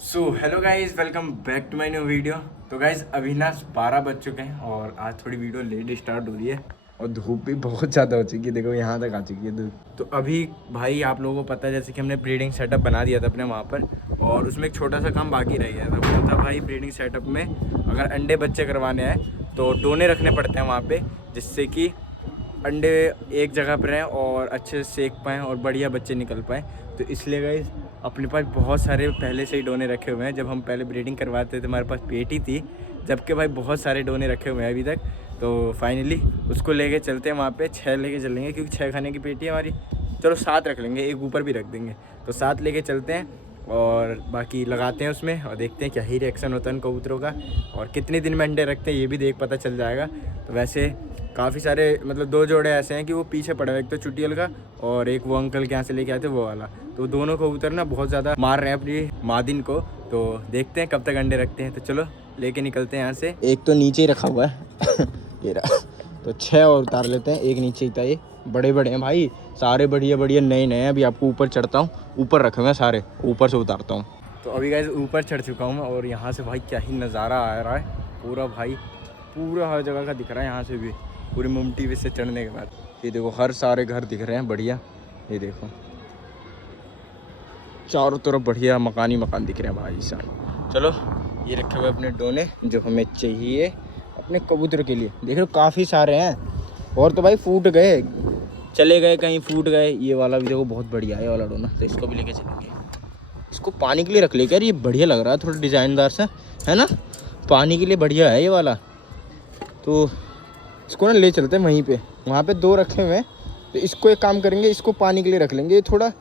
So hello guys, welcome back to my new video. तो guys अभी ना 12 बज चुके हैं और आज थोड़ी वीडियो लेट स्टार्ट हो रही है और धूप भी बहुत ज़्यादा हो चुकी है। देखो यहाँ तक आ चुकी है धूप। तो अभी भाई आप लोगों को पता है जैसे कि हमने ब्रीडिंग सेटअप बना दिया था अपने वहाँ पर, और उसमें एक छोटा सा काम बाकी रह गया था। वो था भाई ब्रीडिंग सेटअप में अगर अंडे बच्चे करवाने हैं तो डोने रखने पड़ते हैं वहाँ पर, जिससे कि अंडे एक जगह पर रहें और अच्छे से सेक पाएँ और बढ़िया बच्चे निकल पाएँ। तो इसलिए गाइस अपने पास बहुत सारे पहले से ही डोने रखे हुए हैं। जब हम पहले ब्रीडिंग करवाते थे हमारे पास पेटी थी, जबकि भाई बहुत सारे डोने रखे हुए हैं अभी तक। तो फाइनली उसको लेके चलते हैं वहाँ पे। 6 लेके चलेंगे क्योंकि 6 खाने की पेटी है हमारी। चलो 7 रख लेंगे, एक ऊपर भी रख देंगे। तो 7 लेके चलते हैं और बाकी लगाते हैं उसमें और देखते हैं क्या ही रिएक्शन होता है उन कबूतरों का और कितने दिन में अंडे रखते हैं ये भी देख पता चल जाएगा। तो वैसे काफ़ी सारे मतलब 2 जोड़े ऐसे हैं कि वो पीछे पड़े हुए, एक तो चुटियल का और एक वो अंकल के यहाँ से लेके आए थे वो वाला। तो दोनों कबूतर ना बहुत ज़्यादा मार रहे हैं अपनी मादिन को। तो देखते हैं कब तक अंडे रखते हैं। तो चलो लेके निकलते हैं यहाँ से। एक तो नीचे ही रखा हुआ है ये रहा। तो 6 और उतार लेते हैं, एक नीचे ही था। ये बड़े बड़े हैं भाई, सारे बढ़िया बढ़िया नए नए हैं। अभी आपको ऊपर चढ़ता हूँ, ऊपर रखे हुए हैं सारे, ऊपर से उतारता हूँ। तो अभी गाइस ऊपर चढ़ चुका हूँ मैं और यहाँ से भाई क्या ही नज़ारा आ रहा है। पूरा भाई पूरा हर जगह का दिख रहा है यहाँ से भी, पूरी मुमटी पे से चढ़ने के बाद। ये देखो हर सारे घर दिख रहे हैं बढ़िया। ये देखो चारों तरफ बढ़िया मकान ही मकान दिख रहे हैं भाई साहब। चलो ये रखे हुए अपने डोने जो हमें चाहिए अपने कबूतर के लिए। देख लो काफ़ी सारे हैं और तो भाई फूट गए, चले गए कहीं, फूट गए। ये वाला भी देखो बहुत बढ़िया है वाला डोना, तो इसको भी लेके चलेंगे। इसको पानी के लिए रख ले यार, ये बढ़िया लग रहा है, थोड़ा डिज़ाइनदार सा है ना, पानी के लिए बढ़िया है ये वाला। तो इसको ना ले चलते हैं वहीं पे, वहाँ पे 2 रखे हुए हैं। तो इसको एक काम करेंगे, इसको पानी के लिए रख लेंगे। ये थोड़ा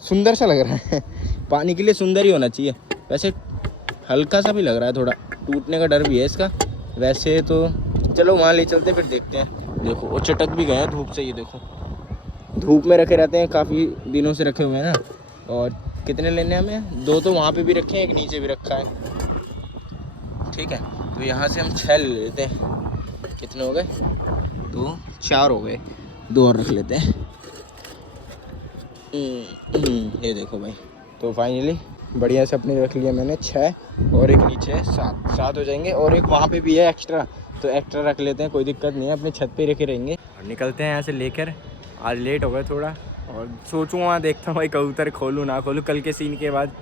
सुंदर सा लग रहा है पानी के लिए सुंदर ही होना चाहिए। वैसे हल्का सा भी लग रहा है, थोड़ा टूटने का डर भी है इसका। वैसे तो चलो वहाँ ले चलते हैं, फिर देखते हैं। देखो वो चटक भी गए हैं धूप से। ये देखो धूप में रखे रहते हैं, काफ़ी दिनों से रखे हुए हैं ना। और कितने लेने हमें? 2 तो वहाँ पे भी रखे हैं, एक नीचे भी रखा है। ठीक है, तो यहाँ से हम 6 ले लेते हैं। कितने हो गए? 2 4 हो गए, 2 और रख लेते हैं। ये देखो भाई, तो फाइनली बढ़िया से अपने रख लिया मैंने 6 और एक नीचे है 7 हो जाएंगे। और एक वहाँ पे भी है एक्स्ट्रा, तो एक्स्ट्रा रख लेते हैं, कोई दिक्कत नहीं है, अपने छत पे रखे रहेंगे। और निकलते हैं यहाँ से लेकर। आज लेट हो गया थोड़ा और सोचूँ वहाँ देखता हूँ भाई कबूतर खोलूँ ना खोलूँ कल के सीन के बाद।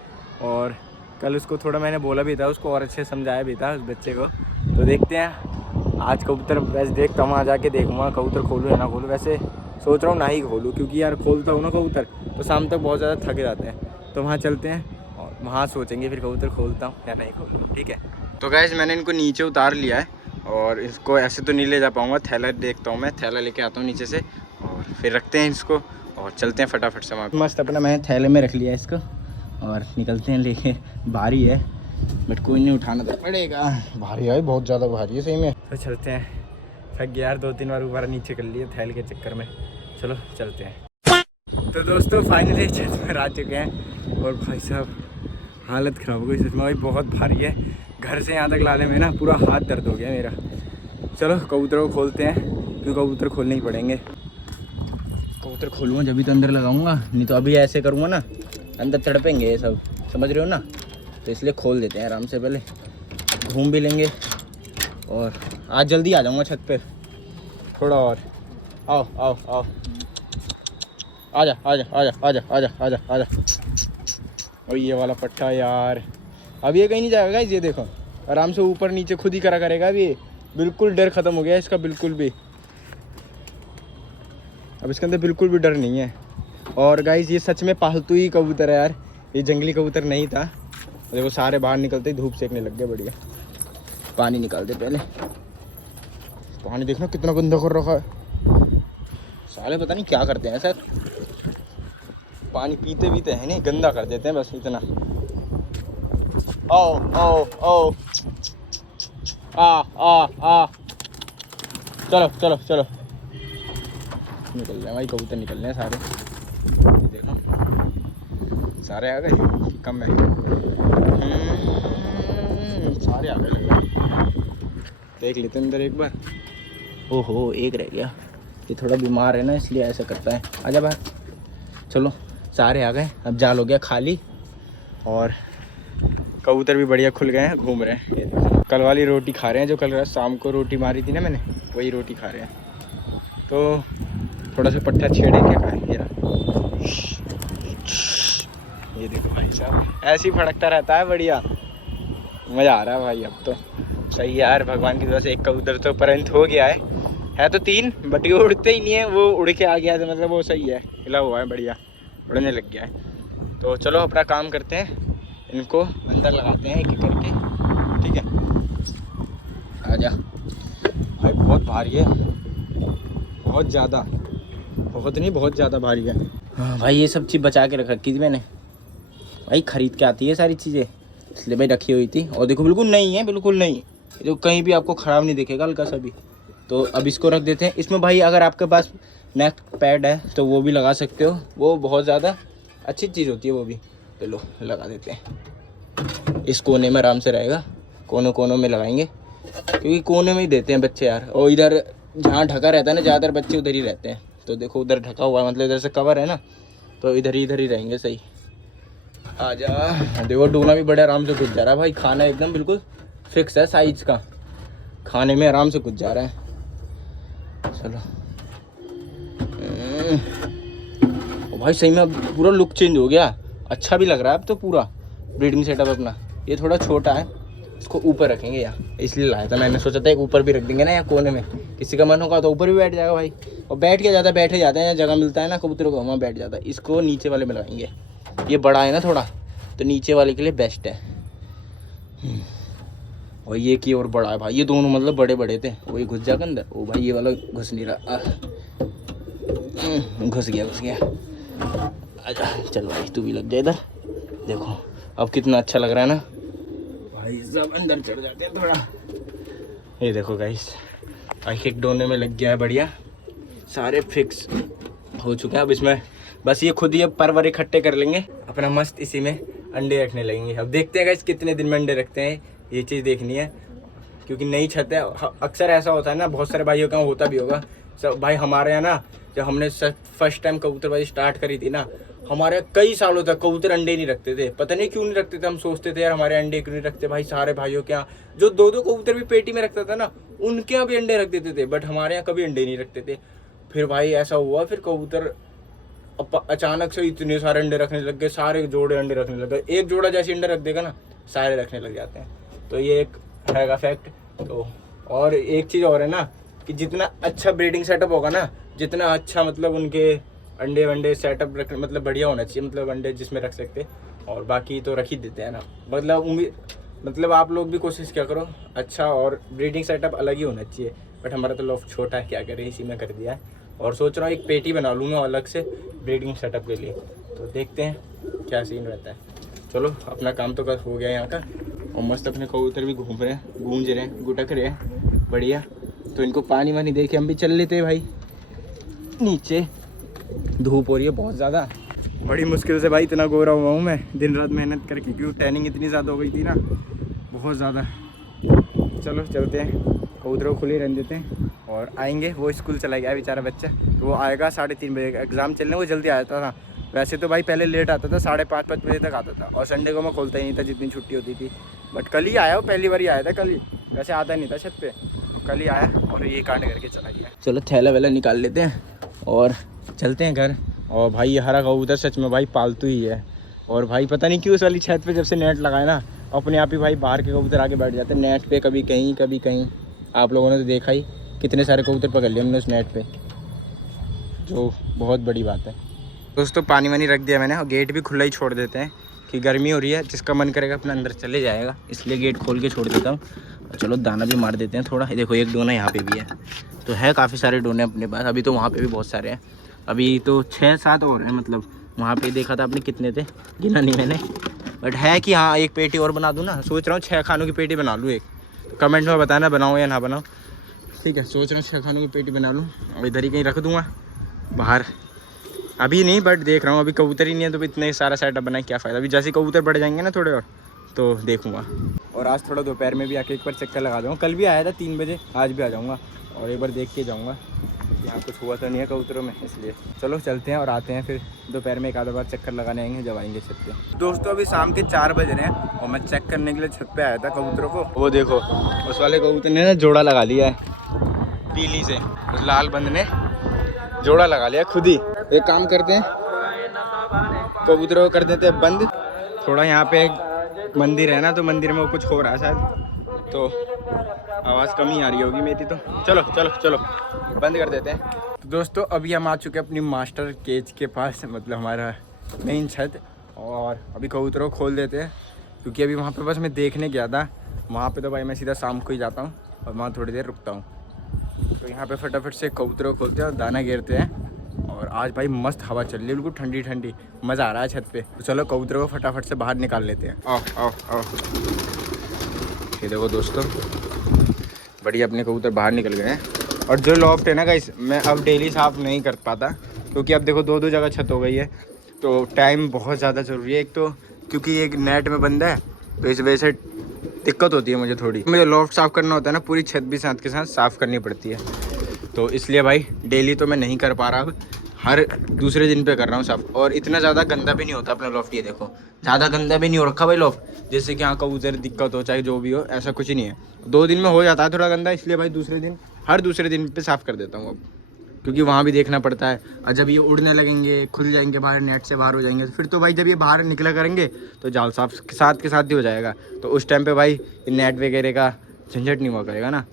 और कल उसको थोड़ा मैंने बोला भी था, उसको और अच्छे समझाया भी था उस बच्चे को। तो देखते हैं आज कबूतर, वैसे देखता हूँ वहाँ जाके देखूँगा कबूतर खोलूँ या ना खोलूँ। वैसे सोच रहा हूँ ना ही खोलूँ, क्योंकि यार खोलता हूँ ना कबूतर तो शाम तक बहुत ज़्यादा थके जाते हैं। तो वहाँ चलते हैं और वहाँ सोचेंगे फिर कबूतर खोलता हूँ या नहीं खोलूँ। ठीक है, तो गाइस मैंने इनको नीचे उतार लिया है और इसको ऐसे तो नहीं ले जा पाऊँगा। थैला देखता हूँ, मैं थैला लेके आता हूँ नीचे से और फिर रखते हैं इसको और चलते हैं फटाफट से वहाँ। मस्त अपना मैंने थैले में रख लिया इसको और निकलते हैं लेके। भारी है बट कोई नहीं, उठाना तो पड़ेगा। भारी है, बहुत ज़्यादा भारी है सही में। तो चलते हैं, थक गया यार, 2-3 बार ऊपर नीचे कर लिए थैले के चक्कर में। चलो चलते हैं। तो दोस्तों फाइनली छत पर आ चुके हैं और भाई साहब हालत ख़राब हो गई सच में भाई, बहुत भारी है। घर से यहाँ तक लाने में ना पूरा हाथ दर्द हो गया मेरा। चलो कबूतरों को खोलते हैं, क्योंकि कबूतर खोलने ही पड़ेंगे। कबूतर खोलूँगा जब भी तो अंदर लगाऊंगा, नहीं तो अभी ऐसे करूँगा ना अंदर तड़पेंगे ये सब, समझ रहे हो ना। तो इसलिए खोल देते हैं आराम से, पहले घूम भी लेंगे। और आज जल्दी आ जाऊँगा छत पे थोड़ा और। आओ आओ आओ, आजा आजा आजा आजा आजा आजा आजा। और ये वाला पट्टा यार, अब ये कहीं नहीं जाएगा गाइस। ये देखो आराम से ऊपर नीचे खुद ही करा करेगा। अब ये बिल्कुल डर ख़त्म हो गया इसका, बिल्कुल भी। अब इसके अंदर बिल्कुल भी डर नहीं है। और गाइस ये सच में पालतू ही कबूतर है यार, ये जंगली कबूतर नहीं था। देखो सारे बाहर निकलते ही धूप सेकने लग गए। बढ़िया पानी निकाल दे पहले। पानी देखना कितना गंदा कर रखा है, साले पता नहीं क्या करते हैं सर। पानी पीते पीते है नहीं, गंदा कर देते हैं बस इतना। ओ ओ ओ आ आ आ, चलो चलो चलो, निकल रहे हैं भाई कबूतर, निकल रहे हैं सारे। देखो सारे आ गए, कम है सारे आ गए लग रहा है। देख लेते हैं अंदर एक बार। ओहो एक रह गया, ये थोड़ा बीमार है ना इसलिए ऐसा करता है। आजा बाहर। चलो सारे आ गए, अब जाल हो गया खाली और कबूतर भी बढ़िया खुल गए हैं, घूम रहे हैं। ये देखो, कल वाली रोटी खा रहे हैं, जो कल रात शाम को रोटी मारी थी ना मैंने, वही रोटी खा रहे हैं। तो थोड़ा सा पट्टा छेड़ेंगे खाएं। ये देखो भाई साहब, ऐसे ही फड़कता रहता है, बढ़िया मज़ा आ रहा है भाई। अब तो सही है यार, भगवान की वजह से एक कबूतर तो परंत हो गया है तो 3, बट ये उड़ते ही नहीं है, वो उड़ के आ गया तो मतलब वो सही है, हिला हुआ है, बढ़िया उड़ने लग गया है। तो चलो अपना काम करते हैं, इनको अंदर लगाते हैं एक एक करके, ठीक है। आजा भाई, बहुत भारी है, बहुत ज़्यादा, बहुत नहीं बहुत ज़्यादा भारी है। हाँ भाई, ये सब चीज़ बचा के रख रखी थी मैंने भाई, ख़रीद के आती है सारी चीज़ें, इसलिए भाई रखी हुई थी। और देखो बिल्कुल नहीं है, बिल्कुल नहीं, जो कहीं भी आपको ख़राब नहीं दिखेगा हल्का सा भी। तो अब इसको रख देते हैं इसमें भाई। अगर आपके पास नेक पैड है तो वो भी लगा सकते हो, वो बहुत ज़्यादा अच्छी चीज़ होती है वो भी। तो लो लगा देते हैं, इस कोने में आराम से रहेगा, कोनों कोनों में लगाएंगे, क्योंकि कोने में ही देते हैं बच्चे यार। और इधर जहाँ ढका रहता है ना, ज़्यादातर बच्चे उधर ही रहते हैं। तो देखो उधर ढका हुआ है, मतलब इधर से कवर है ना, तो इधर ही रहेंगे। सही, आजा। देखो डूना भी बड़े आराम से घुस जा रहा है भाई, खाना एकदम बिल्कुल फिक्स है साइज का, खाने में आराम से घुस जा रहा है। चलो ओ भाई, सही में अब पूरा लुक चेंज हो गया, अच्छा भी लग रहा है अब तो पूरा ब्रीडिंग सेटअप अपना। ये थोड़ा छोटा है, इसको ऊपर रखेंगे यहाँ, इसलिए लाया था मैंने, सोचा था एक ऊपर भी रख देंगे ना, या कोने में किसी का मन होगा तो ऊपर भी बैठ जाएगा भाई। और बैठ के ज़्यादा बैठे जाते हैं, यहाँ जगह मिलता है ना कबूतरों को, वहाँ बैठ जाता है। इसको नीचे वाले में लगाएंगे, ये बड़ा है ना थोड़ा, तो नीचे वाले के लिए बेस्ट है। और ये की और बड़ा है भाई, ये दोनों मतलब बड़े बड़े थे, वही घुस जाकर अंदर। ओ भाई ये वाला घुस नहीं रहा, घुस गया। आजा चल भाई, तू भी लग जा इधर। देखो अब कितना अच्छा लग रहा है ना भाई, सब अंदर चढ़ जाते हैं थोड़ा। ये देखो गाइस, एक डोने में लग गया है, बढ़िया सारे फिक्स हो चुके हैं। अब इसमें बस ये खुद ही अब परवर इकट्ठे कर लेंगे अपना, मस्त इसी में अंडे रखने लगेंगे। अब देखते हैं गाइस कितने दिन में अंडे रखते हैं, ये चीज़ देखनी है, क्योंकि नई छत है। अक्सर ऐसा होता है ना, बहुत सारे भाइयों का होता भी होगा सब भाई। हमारे यहाँ ना, जब हमने फर्स्ट टाइम कबूतरबाजी स्टार्ट करी थी ना, हमारे कई सालों तक कबूतर अंडे नहीं रखते थे। पता नहीं क्यों नहीं रखते थे, हम सोचते थे यार हमारे अंडे क्यों नहीं रखते भाई। सारे भाइयों के यहाँ जो 2-2 कबूतर भी पेटी में रखता था ना, उनके यहाँ भी अंडे रख देते थे, बट हमारे यहाँ कभी अंडे नहीं रखते थे। फिर भाई ऐसा हुआ, फिर कबूतर अचानक से इतने सारे अंडे रखने लग गए, सारे जोड़े अंडे रखने लग गए। एक जोड़ा जैसे अंडे रख देगा ना, सारे रखने लग जाते हैं। तो ये एक हैगा फैक्ट। तो और एक चीज़ और है ना, कि जितना अच्छा ब्रीडिंग सेटअप होगा ना, जितना अच्छा मतलब उनके अंडे वंडे सेटअप रख, मतलब बढ़िया होना चाहिए, मतलब अंडे जिसमें रख सकते। और बाकी तो रख ही देते हैं ना, मतलब मतलब आप लोग भी कोशिश क्या करो अच्छा, और ब्रीडिंग सेटअप अलग ही होना चाहिए। बट हमारा तो लोग छोटा है, क्या करें, इसी में कर दिया है। और सोच रहा हूँ एक पेटी बना लूँ मैं अलग से ब्रीडिंग सेटअप के लिए। तो देखते हैं क्या सीन रहता है। चलो अपना काम तो हो गया यहाँ का, और मस्त अपने कबूतर भी घूम रहे हैं, गूंज रहे हैं, गुटक रहे हैं, बढ़िया। तो इनको पानी वानी दे के हम भी चल लेते हैं भाई नीचे। धूप हो रही है बहुत ज़्यादा, बड़ी मुश्किल से भाई इतना गोरा हुआ हूँ मैं, दिन रात मेहनत करके, क्योंकि टैनिंग इतनी ज़्यादा हो गई थी ना, बहुत ज़्यादा। चलो चलते हैं, कबूतरों को खुले रहने देते हैं। और आएंगे, वो स्कूल चला गया बेचारा बच्चा, तो वो आएगा 3:30 बजे, एग्ज़ाम चलने वो जल्दी आता था। वैसे तो भाई पहले लेट आता था, 5:30 बजे तक आता था, और संडे को मैं खोलता ही नहीं था जितनी छुट्टी होती थी। बट कल ही आया, वो पहली बार ही आया था कल ही, वैसे आता नहीं था छत पे, कल ही आया और ये कांड करके चला गया। चलो थैला वैला निकाल लेते हैं और चलते हैं घर। और भाई ये हरा कबूतर सच में भाई पालतू ही है। और भाई पता नहीं क्यों उस वाली छत पे जब से नेट लगाए ना, अपने आप ही भाई बाहर के कबूतर आके बैठ जाते हैं नेट पे, कभी कहीं। आप लोगों ने तो देखा ही, कितने सारे कबूतर पकड़ लिए हमने उस नेट पे, जो बहुत बड़ी बात है। दोस्तों पानी वानी रख दिया मैंने, और गेट भी खुला ही छोड़ देते हैं, कि गर्मी हो रही है, जिसका मन करेगा अपना अंदर चले जाएगा, इसलिए गेट खोल के छोड़ देता हूँ। चलो दाना भी मार देते हैं थोड़ा। देखो एक डोना यहाँ पे भी है, तो है काफ़ी सारे डोने अपने पास। अभी तो वहाँ पे भी बहुत सारे हैं, अभी तो 6-7 और हैं, मतलब वहाँ पे देखा था आपने कितने थे, गिना नहीं मैंने। बट है कि हाँ एक पेटी और बना दूँ ना, सोच रहा हूँ 6 खानों की पेटी बना लूँ एक। तो कमेंट में बताना बनाऊँ या ना बनाऊँ, ठीक है। सोच रहा हूँ 6 खानों की पेटी बना लूँ, और इधर ही कहीं रख दूँगा बाहर, अभी नहीं, बट देख रहा हूँ। अभी कबूतर ही नहीं है तो इतना ही सारा सेटअप बनाए क्या फ़ायदा। अभी जैसे कबूतर बढ़ जाएंगे ना थोड़े और, तो देखूँगा। और आज थोड़ा दोपहर में भी आके एक बार चक्कर लगा जाऊँगा। कल भी आया था 3 बजे, आज भी आ जाऊँगा और एक बार देख के जाऊँगा। यहाँ कुछ हुआ तो नहीं है कबूतरों में, इसलिए चलो चलते हैं और आते हैं फिर दोपहर में एक आधा बार चक्कर लगाने आएंगे जब आएंगे छत पे। दोस्तों अभी शाम के 4 बज रहे हैं और मैं चेक करने के लिए छत पे आया था कबूतरों को। वो देखो उस वाले कबूतर ने ना जोड़ा लगा लिया है पीली से, उस लाल बंद ने जोड़ा लगा लिया खुद ही। एक काम करते हैं कबूतरों को कर देते हैं बंद। थोड़ा यहाँ पे एक मंदिर है ना, तो मंदिर में वो कुछ हो रहा है शायद, तो आवाज़ कम ही आ रही होगी मेरी। तो चलो चलो चलो बंद कर देते हैं। तो दोस्तों अभी हम आ चुके हैं अपनी मास्टर केज के पास, मतलब हमारा मेन छत, और अभी कबूतरों को खोल देते हैं क्योंकि अभी वहाँ पे बस मैं देखने गया था। वहाँ पे तो भाई मैं सीधा शाम को ही जाता हूँ और वहाँ थोड़ी देर रुकता हूँ। तो यहाँ पे फटाफट से कबूतरों को खोलते हैं और दाना गिरते हैं। और आज भाई मस्त हवा चल रही है, बिल्कुल ठंडी ठंडी, मज़ा आ रहा है छत पे। तो चलो कबूतरों को फटाफट से बाहर निकाल लेते हैं। आओ आओ आओ, ये देखो दोस्तों बढ़िया अपने कबूतर बाहर निकल गए हैं। और जो लॉफ्ट है ना गाइस, मैं अब डेली साफ़ नहीं कर पाता क्योंकि अब देखो 2-2 जगह छत हो गई है, तो टाइम बहुत ज़्यादा ज़रूरी है। एक तो क्योंकि एक नेट में बंद है तो इस वजह से दिक्कत होती है मुझे थोड़ी। मुझे लॉफ्ट साफ़ करना होता है ना, पूरी छत भी साथ के साथ साफ़ करनी पड़ती है, तो इसलिए भाई डेली तो मैं नहीं कर पा रहा। अब हर दूसरे दिन पे कर रहा हूँ साफ़। और इतना ज़्यादा गंदा भी नहीं होता अपना लॉफ्ट, ये देखो ज़्यादा गंदा भी नहीं हो रखा भाई लॉफ्ट, जैसे कि हाँ कबूतर दिक्कत हो चाहे जो भी हो, ऐसा कुछ ही नहीं है। 2 दिन में हो जाता है थोड़ा गंदा, इसलिए भाई हर दूसरे दिन पे साफ़ कर देता हूँ अब, क्योंकि वहाँ भी देखना पड़ता है। और जब ये उड़ने लगेंगे, खुल जाएंगे बाहर, नेट से बाहर हो जाएंगे, तो फिर तो भाई जब ये बाहर निकला करेंगे तो जाल साफ के साथ ही हो जाएगा, तो उस टाइम पे भाई नेट वगैरह का झंझट नहीं हुआ करेगा ना।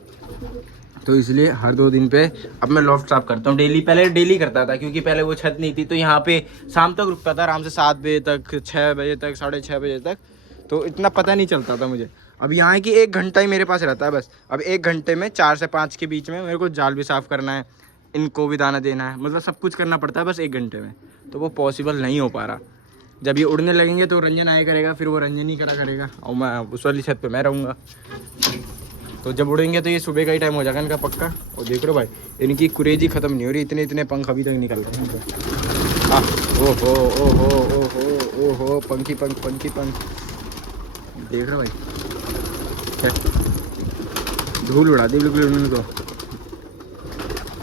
तो इसलिए हर 2 दिन पे अब मैं लॉफ्ट साफ करता हूँ डेली। पहले डेली करता था क्योंकि पहले वो छत नहीं थी, तो यहाँ पे शाम तक रुकता था आराम से, 7 बजे तक, 6 बजे तक, 6:30 बजे तक, तो इतना पता नहीं चलता था मुझे। अब यहाँ है कि 1 घंटा ही मेरे पास रहता है बस। अब 1 घंटे में 4 से 5 के बीच में मेरे को जाल भी साफ़ करना है, इनको भी दाना देना है, मतलब सब कुछ करना पड़ता है बस 1 घंटे में, तो वो पॉसिबल नहीं हो पा रहा। जब ये उड़ने लगेंगे तो रंजन आया करेगा, फिर वो रंजन ही करा करेगा और मैं उस वाली छत पे मैं रहूँगा। तो जब उड़ेंगे तो ये सुबह का ही टाइम हो जाएगा इनका पक्का। और देख रहे हो भाई इनकी कुरेजी ख़त्म नहीं हो रही, इतने पंख अभी तक निकल रहे हैं। ओ हो ओ हो ओ हो ओ हो, पंखी पंख देख रहे हो भाई, धूल उड़ा दी बिल्कुल उनको,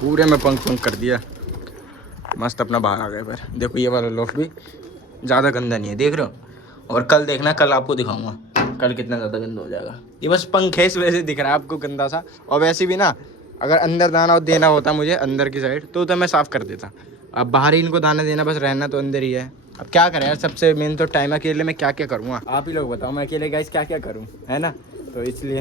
पूरे में पंख कर दिया, मस्त अपना बाहर आ गए। पर देखो ये वाला लॉफ्ट भी ज़्यादा गंदा नहीं है, देख रहे हो। और कल देखना, कल आपको दिखाऊंगा कल कितना ज़्यादा गंदा हो जाएगा। ये बस पंख है इस वजह से दिख रहा है आपको गंदा सा। और वैसे भी ना, अगर अंदर दाना देना होता मुझे अंदर की साइड तो मैं साफ़ कर देता। अब बाहर ही इनको दाना देना, बस रहना तो अंदर ही है। अब क्या करें यार, सबसे मेन तो टाइम, अकेले में क्या क्या करूँगा आप ही लोग बताओ, मैं अकेले गाइस क्या क्या करूँ, है ना। तो इसलिए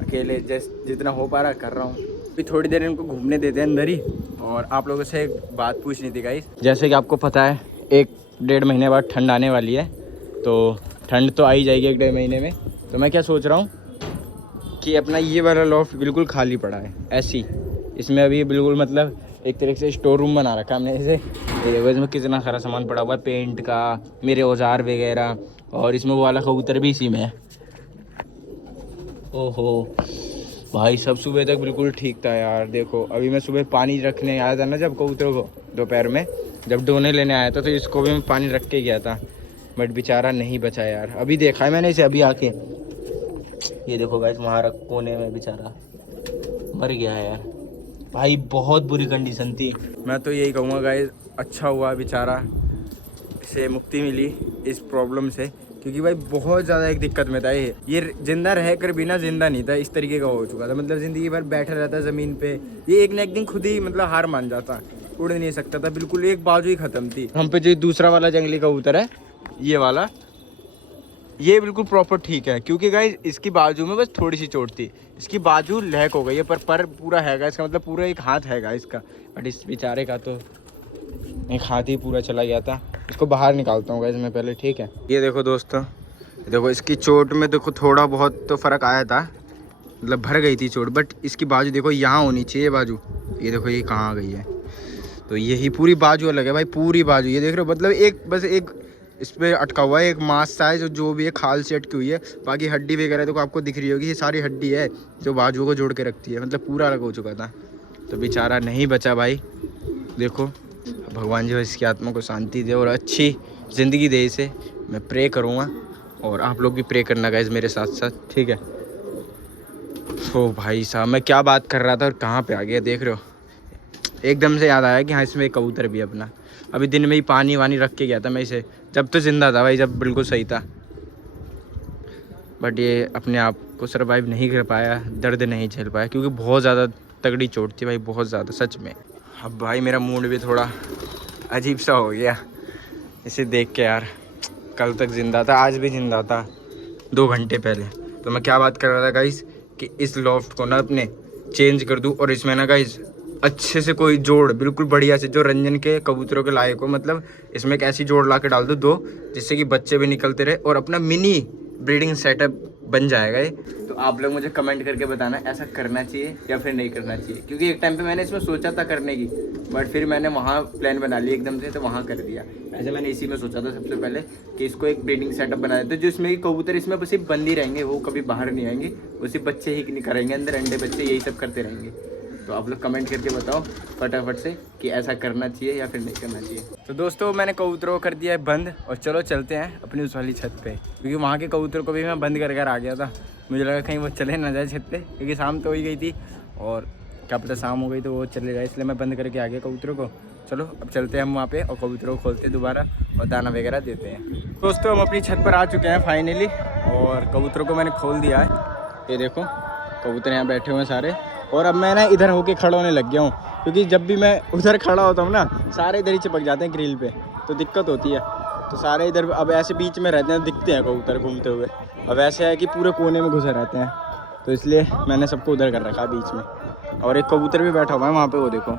अकेले जितना हो पा रहा कर रहा हूँ। अभी थोड़ी देर इनको घूमने देते हैं अंदर ही। और आप लोगों से एक बात पूछनी थी गाइस, जैसे कि आपको पता है 1-1.5 महीने बाद ठंड आने वाली है, तो ठंड तो आ ही जाएगी 1-1.5 महीने में। तो मैं क्या सोच रहा हूँ कि अपना ये वाला लॉफ्ट बिल्कुल खाली पड़ा है ऐसी, इसमें अभी बिल्कुल मतलब एक तरीके से स्टोर रूम बना रखा हमने इसे। इसमें कितना सारा सामान पड़ा हुआ है, पेंट का, मेरे औजार वगैरह, और इसमें वो वाला कबूतर भी इसी में है। ओहो भाई सब सुबह तक बिल्कुल ठीक था यार। देखो अभी मैं सुबह पानी रखने आया था ना जब कबूतरों को, दोपहर में जब डोने लेने आया था, तो इसको भी मैं पानी रख के गया था, बट बेचारा नहीं बचा यार। अभी देखा है मैंने इसे अभी आके, ये देखो गाइस वहाँ कोने में बेचारा मर गया है यार भाई, बहुत बुरी कंडीशन थी। मैं तो यही कहूँगा गाइस, अच्छा हुआ बेचारा इसे मुक्ति मिली इस प्रॉब्लम से, क्योंकि भाई बहुत ज़्यादा एक दिक्कत में था। ये जिंदा रह कर भी ना जिंदा नहीं था, इस तरीके का हो चुका था, मतलब ज़िंदगी भर बैठा रहता ज़मीन पे। ये एक न एक दिन खुद ही मतलब हार मान जाता, उड़ नहीं सकता था बिल्कुल, एक बाजू ही ख़त्म थी। हम पे जो दूसरा वाला जंगली कबूतर है ये वाला, ये बिल्कुल प्रॉपर ठीक है, क्योंकि गाइस इसकी बाजू में बस थोड़ी सी चोट थी, इसकी बाजू लहक हो गई है, पर पूरा हैगा इसका, मतलब पूरा एक हाथ हैगा इसका। बट इस बेचारे का तो एक हाथ ही पूरा चला गया था। इसको बाहर निकालता हूँ गाइस मैं पहले, ठीक है। ये देखो दोस्तों, देखो इसकी चोट में देखो थोड़ा बहुत तो फ़र्क आया था, मतलब भर गई थी चोट, बट इसकी बाजू देखो यहाँ होनी चाहिए बाजू, ये देखो ये कहाँ आ गई है। तो यही पूरी बाजू अलग है भाई, पूरी बाजू, ये देख रहे हो, मतलब एक बस एक इस पर अटका हुआ है, एक मांस सा है जो भी है खाल से अटकी हुई है, बाकी हड्डी वगैरह देखो आपको दिख रही होगी, ये सारी हड्डी है जो बाजू को जोड़ के रखती है, मतलब पूरा अलग हो चुका था। तो बेचारा नहीं बचा भाई, देखो भगवान जी इसकी आत्मा को शांति दे और अच्छी ज़िंदगी दे इसे, मैं प्रे करूँगा। और आप लोग भी प्रे करना गाइस मेरे साथ साथ, ठीक है। ओ भाई साहब मैं क्या बात कर रहा था और कहाँ पे आ गया, देख रहे हो एकदम से याद आया कि हाँ इसमें एक कबूतर भी है अपना। अभी दिन में ही पानी वानी रख के गया था मैं इसे, जब तो ज़िंदा था भाई, जब बिल्कुल सही था। बट ये अपने आप को सर्वाइव नहीं कर पाया, दर्द नहीं झेल पाया, क्योंकि बहुत ज़्यादा तगड़ी चोट थी भाई, बहुत ज़्यादा सच में। अब भाई मेरा मूड भी थोड़ा अजीब सा हो गया इसे देख के यार। कल तक ज़िंदा था, आज भी ज़िंदा था 2 घंटे पहले। तो मैं क्या बात कर रहा था गाइस कि इस लॉफ्ट को ना अपने चेंज कर दूं, और इसमें ना गाइस अच्छे से कोई जोड़ बिल्कुल बढ़िया से जो रंजन के कबूतरों के लायक हो, मतलब इसमें एक ऐसी जोड़ ला के डाल दो 2, जिससे कि बच्चे भी निकलते रहे और अपना मिनी ब्रीडिंग सेटअप बन जाएगा ये। तो आप लोग मुझे कमेंट करके बताना ऐसा करना चाहिए या फिर नहीं करना चाहिए, क्योंकि एक टाइम पे मैंने इसमें सोचा था करने की, बट फिर मैंने वहाँ प्लान बना लिया एकदम से, तो वहाँ कर दिया। ऐसे मैंने इसी में सोचा था सबसे पहले कि इसको एक ब्रीडिंग सेटअप बना देते, जो इसमें कि कबूतर इसमें बस सिर्फ बंद ही रहेंगे, वो कभी बाहर नहीं आएंगे, वो सिर्फ बच्चे ही करेंगे अंदर, अंडे बच्चे यही सब करते रहेंगे। तो आप लोग कमेंट करके बताओ फटाफट से कि ऐसा करना चाहिए या फिर नहीं करना चाहिए। तो दोस्तों मैंने कबूतरों को कर दिया है बंद, और चलो चलते हैं अपनी उस वाली छत पे, क्योंकि वहाँ के कबूतर को भी मैं बंद कर आ गया था। मुझे लगा कहीं वो चले ना जाए छत पे, क्योंकि शाम तो हो ही गई थी, और क्या पता शाम हो गई तो वो चले जाए, इसलिए मैं बंद करके आ गया कबूतरों को। चलो अब चलते हैं हम वहाँ पे और कबूतरों को खोलते हैं दोबारा और दाना वगैरह देते हैं। दोस्तों हम अपनी छत पर आ चुके हैं फाइनली, और कबूतरों को मैंने खोल दिया है। ये देखो कबूतर यहाँ बैठे हुए हैं सारे, और अब मैं ना इधर होके खड़ा होने लग गया हूँ, क्योंकि जब भी मैं उधर खड़ा होता हूँ ना सारे इधर ही चिपक जाते हैं ग्रिल पे, तो दिक्कत होती है। तो सारे इधर अब ऐसे बीच में रहते हैं, दिखते हैं कबूतर घूमते हुए। अब ऐसे है कि पूरे कोने में घुसे रहते हैं, तो इसलिए मैंने सबको उधर कर रखा है बीच में। और एक कबूतर भी बैठा हुआ है वहाँ पे, वो देखो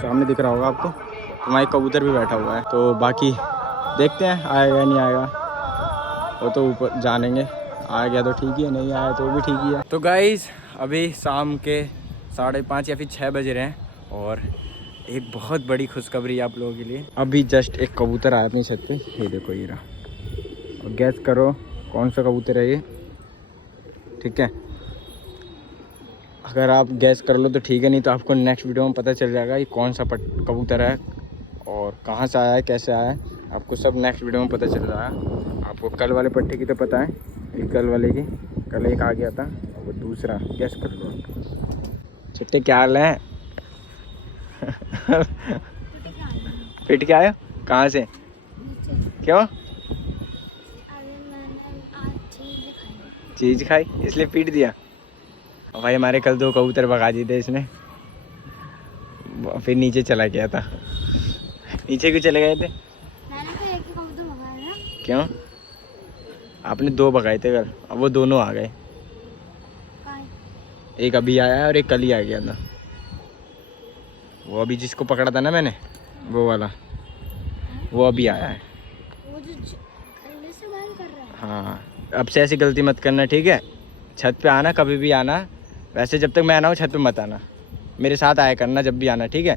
सामने दिख रहा होगा आपको, तो वहाँ एक कबूतर भी बैठा हुआ है। तो बाकी देखते हैं आएगा नहीं आएगा, वो तो ऊपर जानेंगे, आ गया तो ठीक ही है, नहीं आया तो भी ठीक ही है। तो गाइस अभी शाम के 5:30 या फिर 6 बज रहे हैं, और एक बहुत बड़ी खुशखबरी आप लोगों के लिए। अभी जस्ट एक कबूतर आया अपनी छत पे, ये देखो ये रहा, और गैस करो कौन सा कबूतर है ये, ठीक है। अगर आप गैस कर लो तो ठीक है, नहीं तो आपको नेक्स्ट वीडियो में पता चल जाएगा ये कौन सा कबूतर है और कहाँ से आया है, कैसे आया है, आपको सब नेक्स्ट वीडियो में पता चल रहा है। आपको कल वाले पट्टे की तो पता है, एक कल वाले की, कल एक आ गया था, और वो दूसरा गैस कर लो। चिट्टे क्या हाल है? पिट के आए? कहाँ से? क्यों? चीज़ खाई इसलिए पीट दिया? भाई हमारे कल 2 कबूतर भगा दिए थे इसने, फिर नीचे चला गया था। नीचे क्यों चले गए थे? क्यों? आपने 2 भगाए थे कल, अब वो दोनों आ गए। एक अभी आया है और एक कल ही आ गया था। वो अभी जिसको पकड़ा था ना मैंने, वो वाला, वो अभी आया है। वो जो से बाल कर रहा है। हाँ अब से ऐसी गलती मत करना, ठीक है। छत पे आना कभी भी आना, वैसे जब तक मैं आना हूँ छत पे मत आना, मेरे साथ आया करना जब भी आना, ठीक है।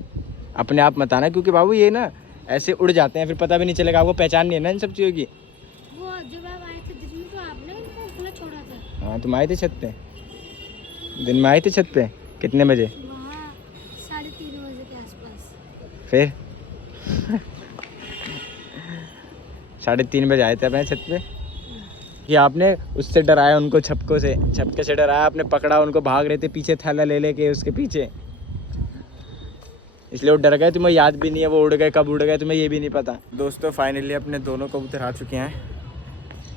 अपने आप मत आना, क्योंकि बाबू ये ना ऐसे उड़ जाते हैं, फिर पता भी नहीं चलेगा, आपको पहचान नहीं है ना इन सब चीज़ों की। वो जब आप आए थे दिन में तो आपने उनको खुला छोड़ा था। हाँ तुम आए थे छत पे, दिन में आए थे छत पे, कितने बजे? 3:30 बजे के आसपास। फिर 3:30 बजे आए थे अपने छत पे, कि आपने उससे डराया उनको, छपके से डराया, आपने पकड़ा उनको, भाग रहे थे पीछे थैला ले लेके उसके पीछे, इसलिए वो डर गए। तुम्हें याद भी नहीं है वो उड़ गए, कब उड़ गए तुम्हें ये भी नहीं पता। दोस्तों फाइनली अपने दोनों कबूतर आ चुके हैं,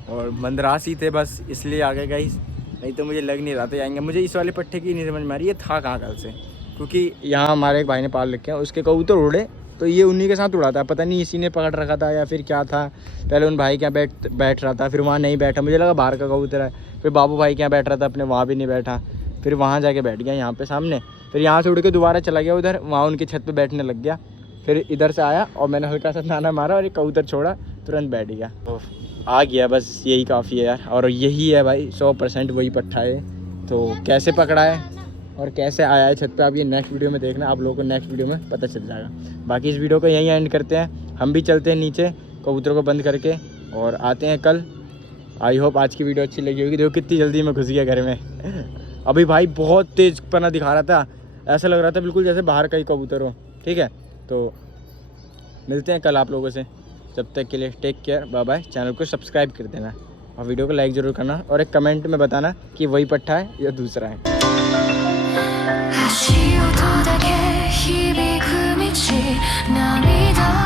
और मंदरास ही थे बस इसलिए आ गए गाइस, नहीं तो मुझे लग नहीं रहा था आएंगे। मुझे इस वाले पट्टे की नहीं समझ में आ रही, ये था कहाँ कल से, क्योंकि यहाँ हमारे एक भाई ने पाल रखे हैं, उसके कबूतर उड़े तो ये उन्हीं के साथ उड़ा था, पता नहीं इसी ने पकड़ रखा था या फिर क्या था। पहले उन भाई के यहाँ बैठ रहा था, फिर वहाँ नहीं बैठा, मुझे लगा बाहर का कबूतर है। फिर बाबू भाई के यहाँ बैठ रहा था अपने, वहाँ भी नहीं बैठा, फिर वहाँ जाके बैठ गया यहाँ पे सामने, फिर यहाँ से उड़ के दोबारा चला गया उधर, वहाँ उनकी छत पे बैठने लग गया। फिर इधर से आया और मैंने हल्का सा दाना मारा और एक कबूतर छोड़ा, तुरंत बैठ गया, तो आ गया, बस यही काफ़ी है यार। और यही है भाई 100% वही पट्टा है। तो कैसे पकड़ा है और कैसे आया है छत पे, आप ये नेक्स्ट वीडियो में देखना, आप लोगों को नेक्स्ट वीडियो में पता चल जाएगा। बाकी इस वीडियो को यहीं एंड करते हैं, हम भी चलते हैं नीचे कबूतरों को बंद करके और आते हैं कल। आई होप आज की वीडियो अच्छी लगी होगी। देखो कितनी जल्दी मैं घुस गया घर में। अभी भाई बहुत तेज़ पना दिखा रहा था, ऐसा लग रहा था बिल्कुल जैसे बाहर का ही कबूतर हो, ठीक है। तो मिलते हैं कल आप लोगों से, जब तक के लिए take care, bye bye. Channel को सब्सक्राइब कर देना और वीडियो को लाइक ज़रूर करना, और एक कमेंट में बताना कि वही पट्टा है या दूसरा है। 涙